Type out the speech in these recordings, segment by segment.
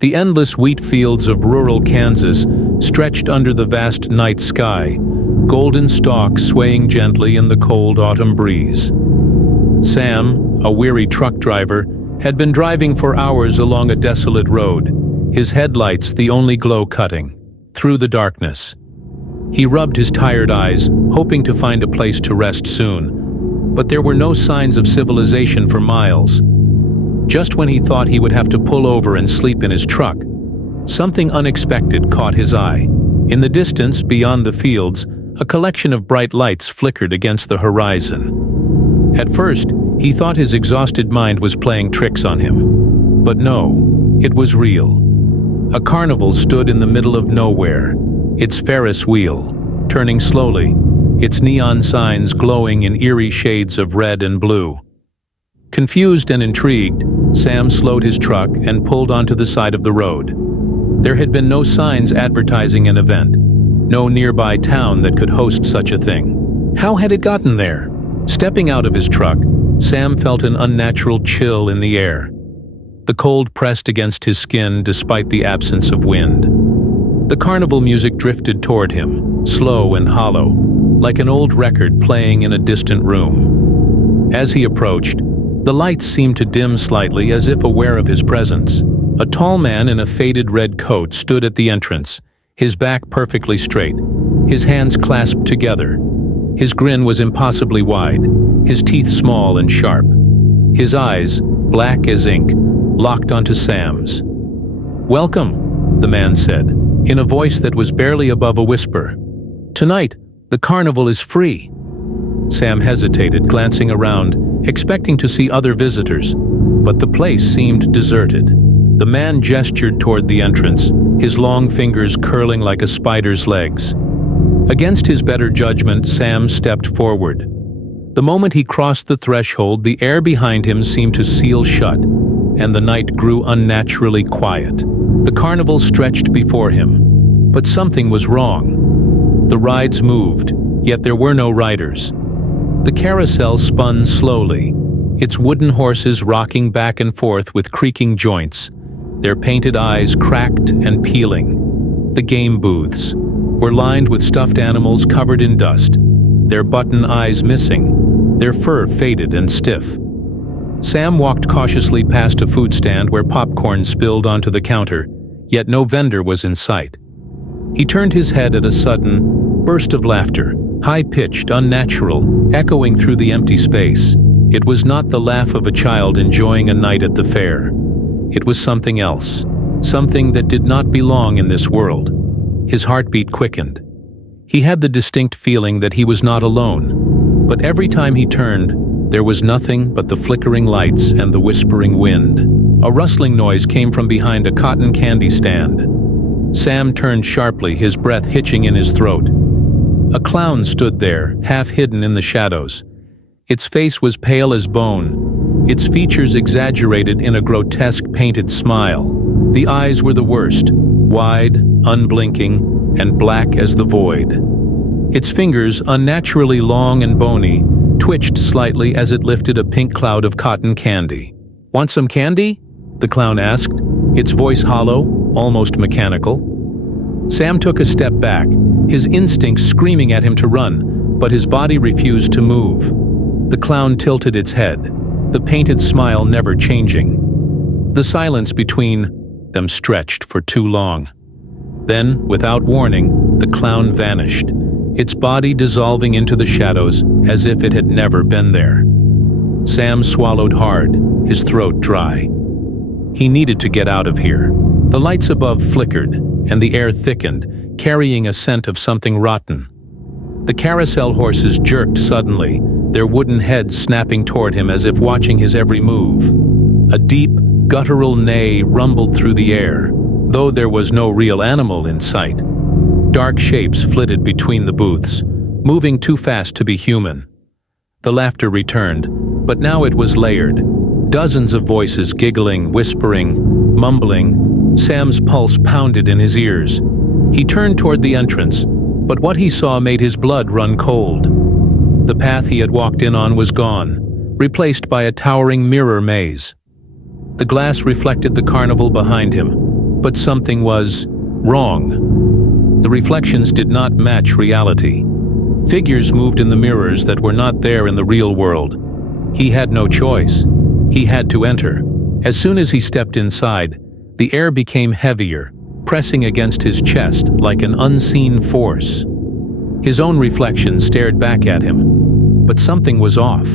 The endless wheat fields of rural Kansas stretched under the vast night sky, golden stalks swaying gently in the cold autumn breeze. Sam, a weary truck driver, had been driving for hours along a desolate road, his headlights the only glow cutting through the darkness. He rubbed his tired eyes, hoping to find a place to rest soon, but there were no signs of civilization for miles. Just when he thought he would have to pull over and sleep in his truck, something unexpected caught his eye. In the distance, beyond the fields, a collection of bright lights flickered against the horizon. At first, he thought his exhausted mind was playing tricks on him. But no, it was real. A carnival stood in the middle of nowhere, its Ferris wheel turning slowly, its neon signs glowing in eerie shades of red and blue. Confused and intrigued, Sam slowed his truck and pulled onto the side of the road. There had been no signs advertising an event, no nearby town that could host such a thing. How had it gotten there? Stepping out of his truck, Sam felt an unnatural chill in the air. The cold pressed against his skin despite the absence of wind. The carnival music drifted toward him, slow and hollow, like an old record playing in a distant room. As he approached, the lights seemed to dim slightly as if aware of his presence. A tall man in a faded red coat stood at the entrance, his back perfectly straight, his hands clasped together. His grin was impossibly wide, his teeth small and sharp. His eyes, black as ink, locked onto Sam's. "Welcome," the man said, in a voice that was barely above a whisper. "Tonight, the carnival is free." Sam hesitated, glancing around, expecting to see other visitors, but the place seemed deserted. The man gestured toward the entrance, his long fingers curling like a spider's legs. Against his better judgment, Sam stepped forward. The moment he crossed the threshold, the air behind him seemed to seal shut, and the night grew unnaturally quiet. The carnival stretched before him, but something was wrong. The rides moved, yet there were no riders. The carousel spun slowly, its wooden horses rocking back and forth with creaking joints, their painted eyes cracked and peeling. The game booths were lined with stuffed animals covered in dust, their button eyes missing, their fur faded and stiff. Sam walked cautiously past a food stand where popcorn spilled onto the counter, yet no vendor was in sight. He turned his head at a sudden burst of laughter, high-pitched, unnatural, echoing through the empty space. It was not the laugh of a child enjoying a night at the fair. It was something else, something that did not belong in this world. His heartbeat quickened. He had the distinct feeling that he was not alone, but every time he turned, there was nothing but the flickering lights and the whispering wind. A rustling noise came from behind a cotton candy stand. Sam turned sharply, his breath hitching in his throat. A clown stood there, half hidden in the shadows. Its face was pale as bone, its features exaggerated in a grotesque painted smile. The eyes were the worst, wide, unblinking, and black as the void. Its fingers, unnaturally long and bony, twitched slightly as it lifted a pink cloud of cotton candy. "Want some candy?" the clown asked, its voice hollow, almost mechanical. Sam took a step back, his instincts screaming at him to run, but his body refused to move. The clown tilted its head, the painted smile never changing. The silence between them stretched for too long. Then, without warning, the clown vanished, its body dissolving into the shadows as if it had never been there. Sam swallowed hard, his throat dry. He needed to get out of here. The lights above flickered, and the air thickened, carrying a scent of something rotten. The carousel horses jerked suddenly, their wooden heads snapping toward him as if watching his every move. A deep, guttural neigh rumbled through the air, though there was no real animal in sight. Dark shapes flitted between the booths, moving too fast to be human. The laughter returned, but now it was layered. Dozens of voices giggling, whispering, mumbling. Sam's pulse pounded in his ears. He turned toward the entrance, but what he saw made his blood run cold. The path he had walked in on was gone, replaced by a towering mirror maze. The glass reflected the carnival behind him, But something was wrong. The reflections did not match reality. Figures moved in the mirrors that were not there in the real world. He had no choice. He had to enter. As soon as he stepped inside, the air became heavier, pressing against his chest like an unseen force. His own reflection stared back at him, but something was off.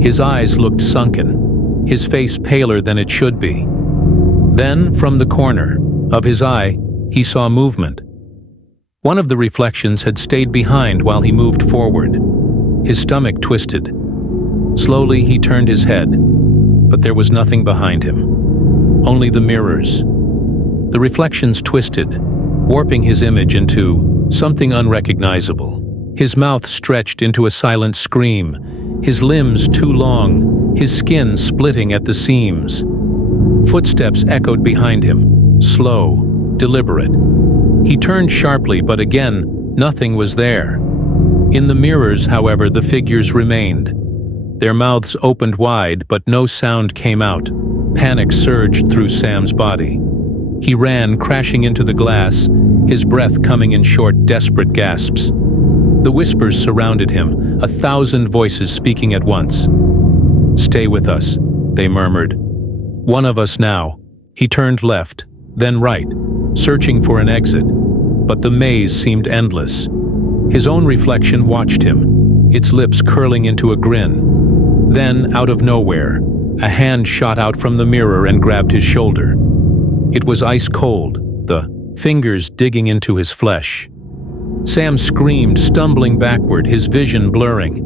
His eyes looked sunken, his face paler than it should be. Then, from the corner of his eye, he saw movement. One of the reflections had stayed behind while he moved forward. His stomach twisted. Slowly, he turned his head, but there was nothing behind him. Only the mirrors. The reflections twisted, warping his image into something unrecognizable. His mouth stretched into a silent scream, his limbs too long, his skin splitting at the seams. Footsteps echoed behind him, slow, deliberate. He turned sharply, but again, nothing was there. In the mirrors, however, the figures remained. Their mouths opened wide, but no sound came out. Panic surged through Sam's body. He ran, crashing into the glass, his breath coming in short, desperate gasps. The whispers surrounded him, 1,000 voices speaking at once. "Stay with us," they murmured. "One of us now." He turned left, then right, searching for an exit, but the maze seemed endless. His own reflection watched him, its lips curling into a grin. Then, out of nowhere, a hand shot out from the mirror and grabbed his shoulder. It was ice cold, the fingers digging into his flesh. Sam screamed, stumbling backward, his vision blurring.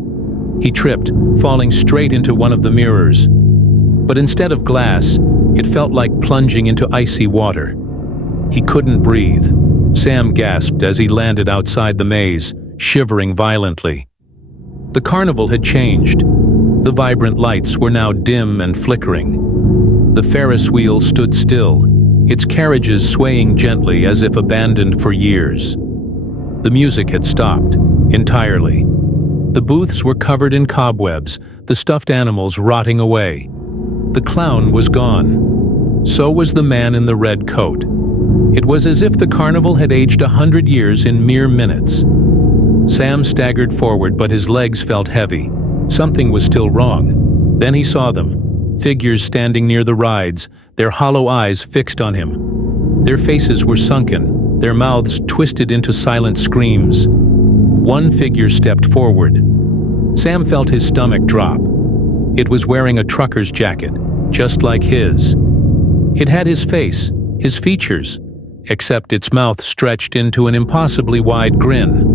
He tripped, falling straight into one of the mirrors. But instead of glass, it felt like plunging into icy water. He couldn't breathe. Sam gasped as he landed outside the maze, shivering violently. The carnival had changed. The vibrant lights were now dim and flickering. The Ferris wheel stood still, its carriages swaying gently as if abandoned for years. The music had stopped, entirely. The booths were covered in cobwebs, the stuffed animals rotting away. The clown was gone. So was the man in the red coat. It was as if the carnival had aged 100 years in mere minutes. Sam staggered forward, but his legs felt heavy. Something was still wrong. Then he saw them, figures standing near the rides, their hollow eyes fixed on him. Their faces were sunken, their mouths twisted into silent screams. One figure stepped forward. Sam felt his stomach drop. It was wearing a trucker's jacket, just like his. It had his face, his features, except its mouth stretched into an impossibly wide grin.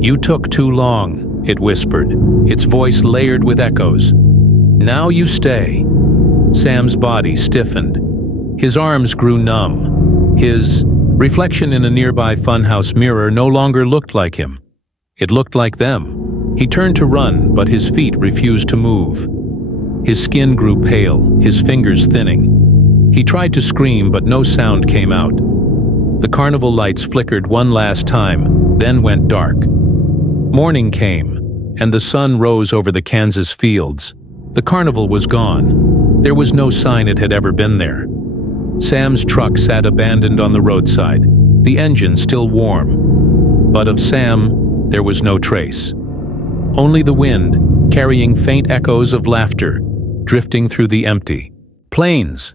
"You took too long," it whispered, its voice layered with echoes. "Now you stay." Sam's body stiffened. His arms grew numb. His reflection in a nearby funhouse mirror no longer looked like him. It looked like them. He turned to run, but his feet refused to move. His skin grew pale, his fingers thinning. He tried to scream, but no sound came out. The carnival lights flickered one last time, then went dark. Morning came, and the sun rose over the Kansas fields. The carnival was gone. There was no sign it had ever been there. Sam's truck sat abandoned on the roadside, the engine still warm. But of Sam, there was no trace. Only the wind, carrying faint echoes of laughter, drifting through the empty. Planes,